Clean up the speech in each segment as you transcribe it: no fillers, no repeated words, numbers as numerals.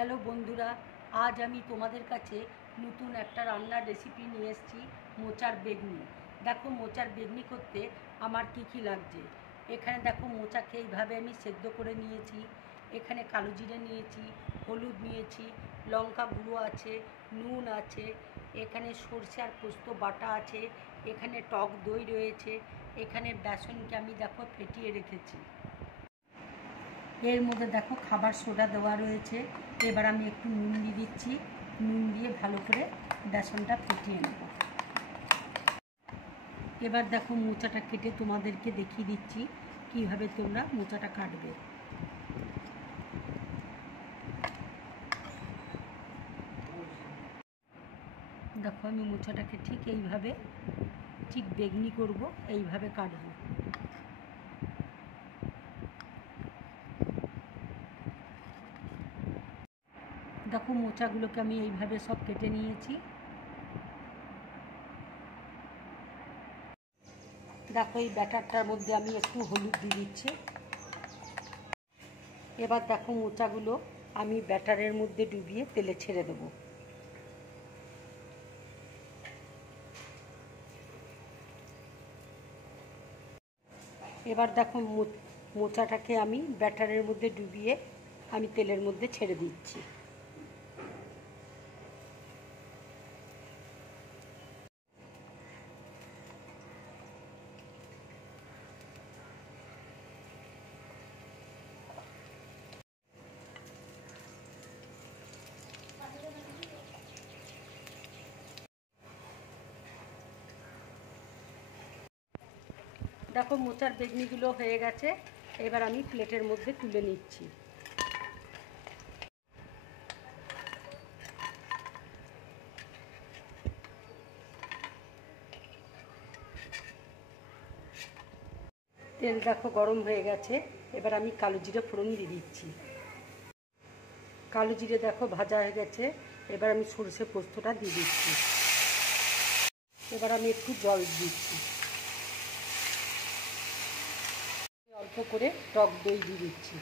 Hello বন্ধুরা, আজ আমি তোমাদের কাছে নতুন একটা রান্নার রেসিপি নিয়ে এসেছি, মোচার বেগনি। দেখো মোচার বেগনি করতে আমার কি লাগছে। এখানে দেখো মোচাকে এইভাবে আমি সেদ্ধ করে নিয়েছি। এখানে কালো জিরে নিয়েছি, হলুদ নিয়েছি, লঙ্কা গুঁড়ো আছে, নুন আছে, এখানে সরষে আর পোস্ত বাটা আছে, এখানে টক দই রয়েছে, এখানে বেসনকে আমি দেখো ফেটিয়ে রেখেছি। এর মধ্যে দেখো খাবার সোডা দেওয়া রয়েছে। এবার আমি একটু নুন দিয়ে দিচ্ছি। নুন দিয়ে ভালো করে বেসনটা ফেটিয়ে নেব। এবার দেখো মোচাটা কেটে তোমাদেরকে দেখিয়ে দিচ্ছি কিভাবে তোমরা মোচাটা কাটবে। দেখো আমি মোচাটাকে ঠিক এইভাবে ঠিক বেগনি করব, এইভাবে কাটবো। দেখো মোচাগুলোকে আমি এইভাবে সব কেটে নিয়েছি। দেখো এই ব্যাটারটার মধ্যে আমি একটু হলুদ দিয়ে দিচ্ছি। এবার দেখো মোচাগুলো আমি ব্যাটারের মধ্যে ডুবিয়ে তেলে ছেড়ে দেবো। এবার দেখো মোচাটাকে আমি ব্যাটারের মধ্যে ডুবিয়ে আমি তেলের মধ্যে ছেড়ে দিচ্ছি। দেখো মোচার বেগনিগুলো হয়ে গেছে। এবার আমি প্লেটের মধ্যে তুলে নিচ্ছি। তেল দেখো গরম হয়ে গেছে। এবার আমি কালো জিরে ফোড়ন দিয়ে দিচ্ছি। কালো জিরে দেখো ভাজা হয়ে গেছে। এবার আমি সরষে পোস্তটা দিয়ে দিচ্ছি। এবার আমি একটু জল দিচ্ছি। অল্প করে টক দই দিয়ে দিচ্ছি।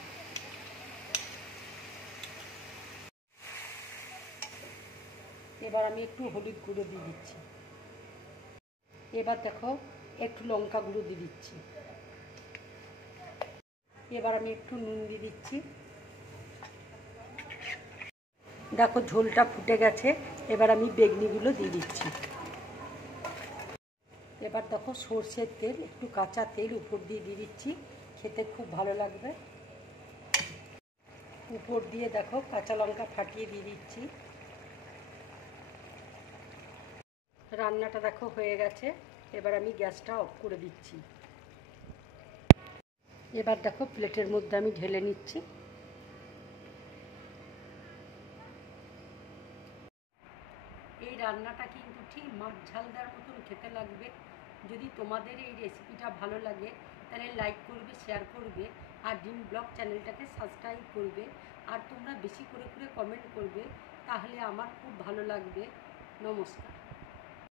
এবার আমি একটু হলুদ গুঁড়ো দিয়ে দিচ্ছি। এবার দেখো একটু লঙ্কা গুঁড়ো দিয়ে দিচ্ছি। এবার আমি একটু নুন দিয়ে দিচ্ছি। দেখো ঝোলটা ফুটে গেছে। এবার আমি বেগনিগুলো দিয়ে দিচ্ছি। এবার দেখো সর্ষের তেল, একটু কাঁচা তেল উপর দিয়ে দিচ্ছি। খেতে খুব ভালো লাগবে। উপর দিয়ে দেখো কাঁচা লঙ্কা ফাটিয়ে দিয়ে দিচ্ছি। রান্নাটা দেখো হয়ে গেছে। এবার আমি গ্যাসটা অফ করে দিচ্ছি। এবার দেখো প্লেটের মধ্যে আমি ঢেলে নিচ্ছি। এই রান্নাটা কিন্তু ঠিক মাছ ঝাল দেওয়ার মতন খেতে লাগবে। যদি তোমাদের এই রেসিপিটা ভালো লাগে তাহলে লাইক করবে, শেয়ার করবে, আর ড্রিম ব্লগ চ্যানেলটাকে সাবস্ক্রাইব করবে। আর তোমরা বেশি করে কমেন্ট করবে, তাহলে আমার খুব ভালো লাগবে। নমস্কার।